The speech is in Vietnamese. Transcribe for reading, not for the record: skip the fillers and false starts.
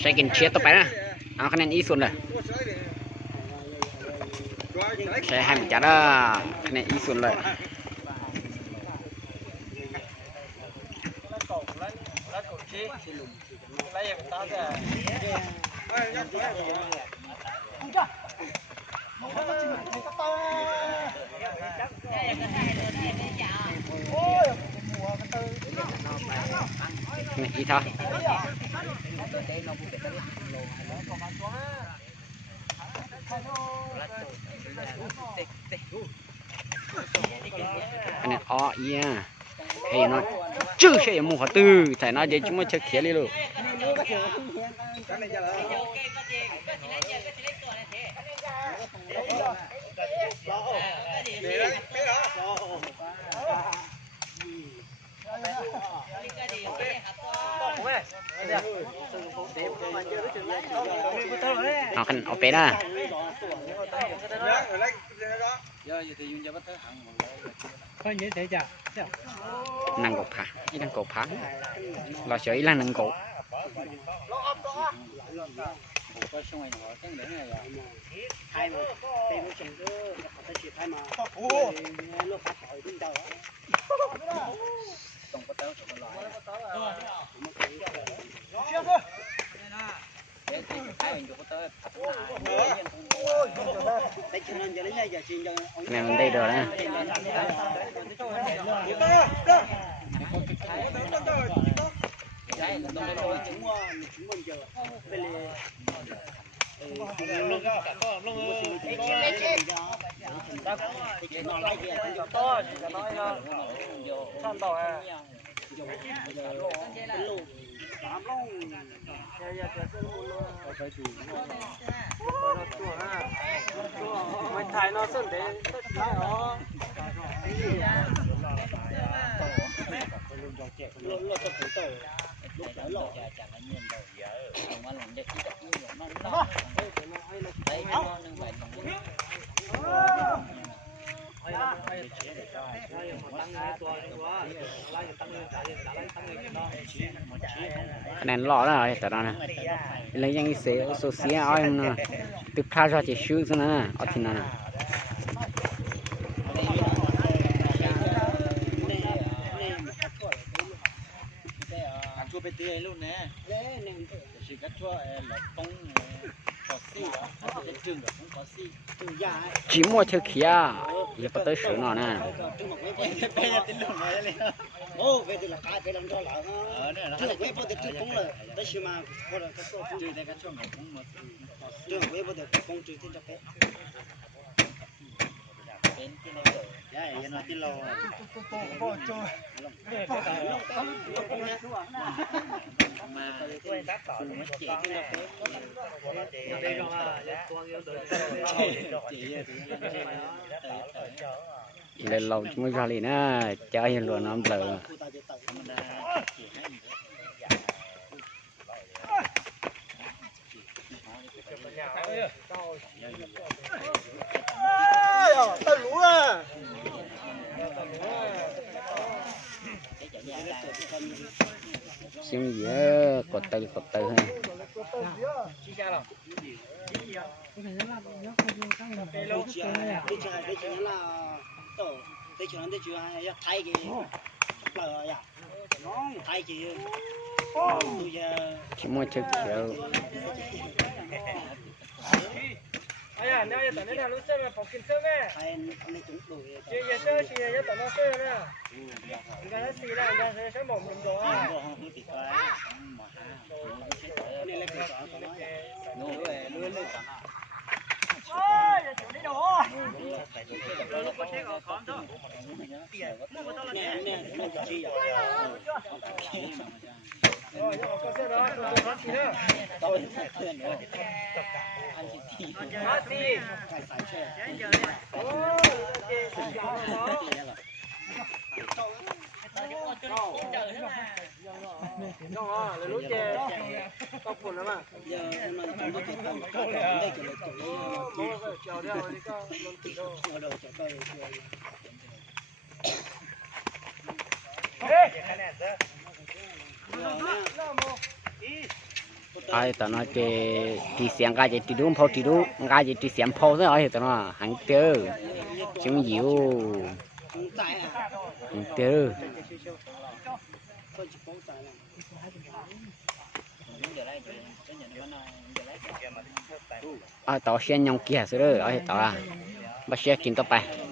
ใช้กินเชียร์ต่อไปนะเอาคะแนนอีส่วนเลยใช้ให้มันจัดคะแนนอีส่วนเลยอีท่าอันนี้อ๋อเอี้ยเฮ้ยน้อยจื้อใช่ยังมูเขาตื้อแต่น่าจะchúng mới chơi khía đi luônเอากันเอาไปนะnăng cột phá, ý năng cột phá, lo sợ ý là năng cột. Này mình đây rồi đó. Mày thải nó sơn để nó này lọ rồi tại đó nè lấy những cái số xía oi nè từ pha ra chỉ shoot thôi nè ở thì nè chua bê tê luôn nè chỉ cắt chua là tông có xí trường được cũng có xí chỉ mua theo kia giờ bắt tới sửa nó nè ô về từ là cái về làm cho lợn chứ là quế bao giờ cũng là đấy chứ mà bao giờ cái số trừ đây cái số này cũng mà chứ là quế bao giờ cũng trừ thêm cho cái bên kia này đấy giờ nó tin lâu mà quay đắt tỏi nó chỉ đây rồi lên lâu chúng mới ra liền á chơi luôn nó lờ tao lú à xem gì cột từ ha chỉ mua chơi kiểu à, nếu như tao nói là lúc chơi mà phòng kinh sớm ấy, chơi giờ chơi thì giờ tao nói chơi nè, người ta nói xì là người ta sẽ sớm bỏng mình rồi à. Này là cái gì? Nuôi lên cả nào. Ôi, chịu đi đồ. Lúc có chết ở con thôi. Nè, nó chi vậy? Rồi, nhưng mà con xe đó, con gì nữa? Tôi thuyền nữa. Anh chị nó gì? Ôi, nó là lúa chè tóc quần lắm à giờ mà chúng tôi phải làm cái đây chỉ là chỗ chèo đeo đi có luôn từ đâu ở đâu chèo cây ê cái này đó ai tao nói cái xiang cái chỉ đúng phao chỉ đúng cái chỉ xiang phao thôi ai tao nói hàng tiêu chúng nhiều hàng tiêu ai tao xem nhông kia rồi ai tao à bắt xe kinh taoไป